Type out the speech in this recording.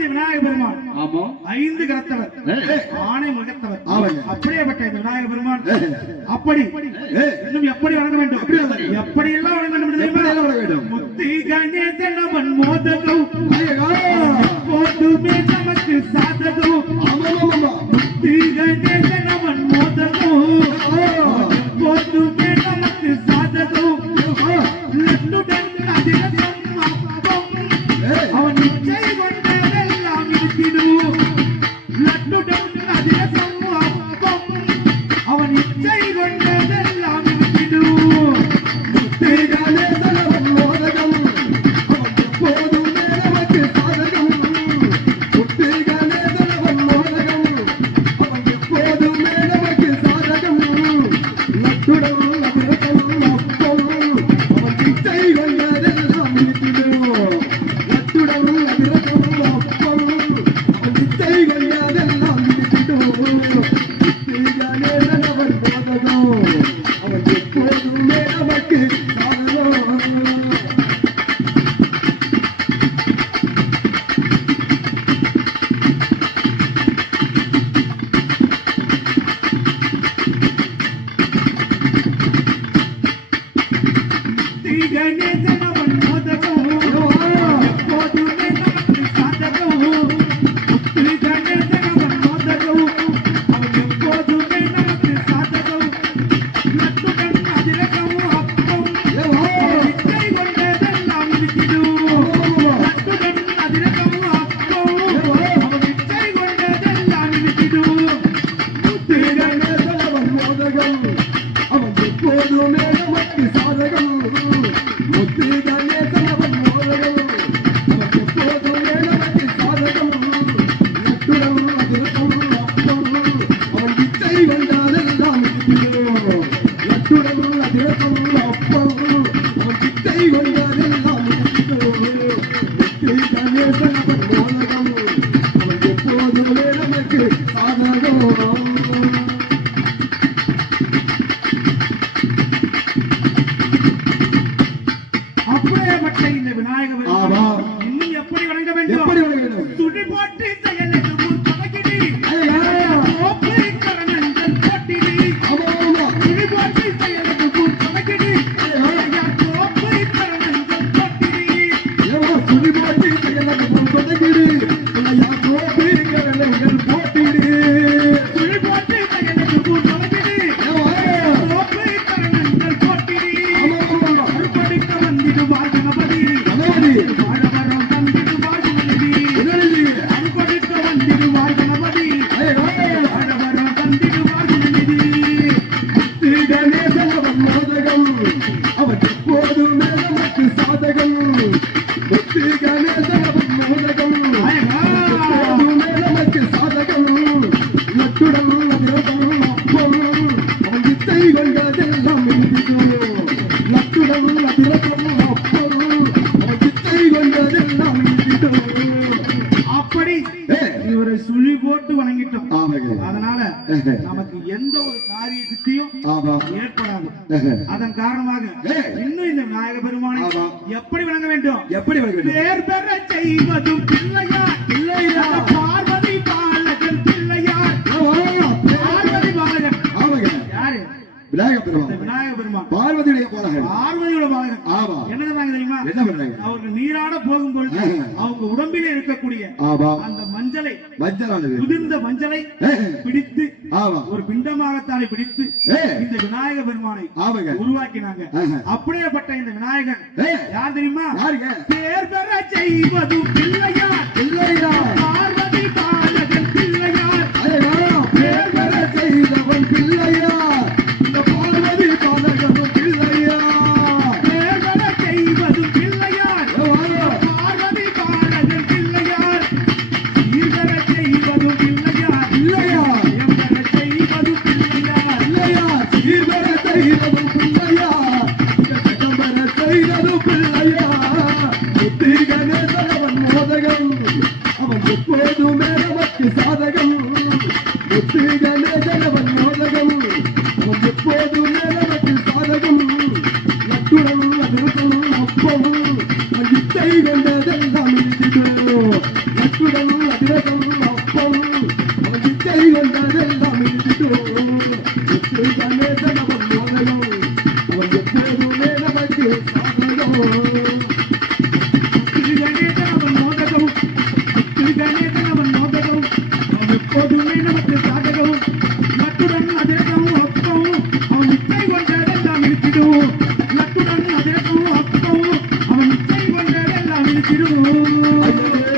இந்த விநாயக பெருமான் ஆமா 5 கரத்தவர் ஆணை முகத்தவர் அப்படியேப்பட்ட இந்த விநாயக பெருமான் அப்படி இன்னும் எப்படி வணங்க வேண்டும் எப்படி எல்லாம் வணங்க வேண்டும் முத்தி கணேசன் அவன் மோதகம் போதுமே நமக்கு சாதகம் முத்தி கணேசன் அவன் மோதகம் போதுமே நமக்கு சாதகம் லட்டுடன் அதிரசம் அவன் இச்சை கொண்டதெல்லாம் இருக்கிடும் லட்டுடன் அதிரசம் அவன் இச்சை கொண்டதெல்லாம் இருக்கிடும் முத்தி கணேசன் அவன் மோதகம் அவன் எப்போதுமே நமக்கு சாதகம் முத்தி கணேசன் அவன் மோதகம் அவன் எப்போதுமே நமக்கு சாதகம் லட்டுடன் அதிரசம் அவன் இச்சை கொண்டதெல்லாம் இருக்கிடும் லட்டுடன் அதிரசம் அவன் இச்சை கொண்டதெல்லாம் இருக்கிடும் முத்தி கணேசன் அவன் மோதகம் அவன் எப்போதுமே நமக்கு சாதகம் கணேசன் அவன் மோதகம் எப்போதுமே நமக்கு சாதகம் முத்தி கணேசன் அவன் மோதகம் அவன் எப்போதுமே நமக்கு சாதகம் லட்டுடன் அதிரசம் அப்பம் இச்சை கொண்டதெல்லாம் இருக்கிடும் லட்டுடன் அதிரசம் அப்பம் அவன் இச்சை கொண்டதெல்லாம் இருக்கிடும் முத்தி கணேசன் அவன் மோதகம் அவன் எப்போதுமே நமக்கு சாதகம் முத்தி கணேசன் அவன் மோதகம் அவன் எப்போதுமே நமக்கு சாதகம் லட்டுடன் அதிரசம் அப்பம் அவன் இச்சை கொண்டதெல்லாம் இருக்கிடும் லட்டுடன் அதிரசம் அப்பம் அவன் இச்சை கொண்டதெல்லாம் இருக்கிடும் முத்தி கணேசன் அவன் மோதகம் அவன் எப்போதுமே நமக்கு சாதகம் அப்படியேப்பட்ட இந்த விநாயக பெருமான் இன்னும் எப்படி வணங்க வேண்டும் துணி போட்டு செயலுக்கு முன் தொடங்கிடி கோப்பை கரணங்கள் போட்டிடி துணி போட்டு செயலுக்கு முன் தொடங்கிடி கோப்பை கரணங்கள் போட்டிடி துணி போட்டு செயலுக்கு முன் தொடங்கிடி கோப்பை கரணங்கள் போட்டிடி துணி போட்டு செயலுக்கு முன் தொடங்கிடி கோப்பை கரணங்கள் போட்டிடி படிக்க வந்திடுவார் கணபதி வாழவரம் தந்திடுவார் கணபதி அன்பொடுக்க வந்திடுவார் கணபதி வாழவரம் தந்திடுவார் கணபதி முத்தி கணேசன் அவன் மோதகம் அவன் எப்போதுமே நமக்கு சாதகம் முத்தி கணேசன் அவன் மோதகம் எப்போதுமே நமக்கு சாதகம் லட்டுடன் அதிரசம் அப்பம் அவன் இச்சை கொண்டதெல்லாம் இருக்கிடும் லட்டுடன் அதிரசம் அப்பம் அவன் இச்சை கொண்டதெல்லாம் இருக்கிடும் அப்படி இவரை சுழி போட்டு வணங்கிட்டோம் அதனால நமக்கு எந்த ஒரு காரிய சித்தியும் ஏற்படாது அதன் காரணமாக இன்னும் இந்த விநாயக பெருமானை எப்படி வணங்க வேண்டும் பேர் பெற செய்வதும் பிள்ளையார் பார்வதி பாலகன் பிள்ளையார் பார்வதி பாலகன் யாரு விநாயக பெருமான் பார்வதியுடைய பாலகன் என்ன தெரியுமா அவர்கள் நீராட போகும்பொழுது அவங்க உடம்பிலே இருக்கக்கூடிய அந்த மஞ்சளை உதிர்ந்த மஞ்சளை பிடித்து ஒரு பிண்டமாகத்தானே பிடித்து இந்த விநாயக பெருமானை உருவாக்கினாங்க அப்படியேப்பட்ட இந்த விநாயகன் யார் தெரியுமா பேர் பெற செய்வதும் பிள்ளையார் பார்வதி பாலகன் பிள்ளையார் பேர் பெற செய்தவன் பிள்ளையார் இந்த பார்வதி பாலகன் பிள்ளையார் பேர் பெற செய்வதும் பிள்ளையார் பார்வதி பாலகன் பிள்ளையார் சீர்பெற செய்வதும் பிள்ளையார் எம்பெற செய்வதும் பிள்ளையார் சீர்பெற செய்வதும் பிள்ளையார் ஜெகம்பெற செய்வதும் பிள்ளையார் முத்தி கணேசன் அவன் மோதகம் அவன் எப்போதுமே நமக்கு சாதகம் முத்தி கணேசன் அவன் மோதகம் அவன் எப்போதுமே நமக்கு சாதகம் லட்டுடன் அதிரசம் அப்பம் அவன் இச்சை கொண்டதெல்லாம் இருக்கிடும் லட்டுடன் அதிரகம் அப்பம் அவன் வித்தை கொண்டதெல்லாம் இருந்துட்டோம் முத்து கணேசன் அவன் மோதலும் அவன் எப்போதுமே நமக்கு சாதகம் முத்து கணேசன் அவன் மோதகம் முத்து கணேசன் அவன் மோதகம் அவன் எப்போதுமே நமக்கு சாதகம் நட்டுடன் அதிரகம் அப்பம் அவன் வித்தை கொண்டதெல்லாம் இருந்திடும் நட்டுடன் அதிரகம் அப்பம் அவன் வித்தை கொண்டதெல்லாம் இருந்திடும்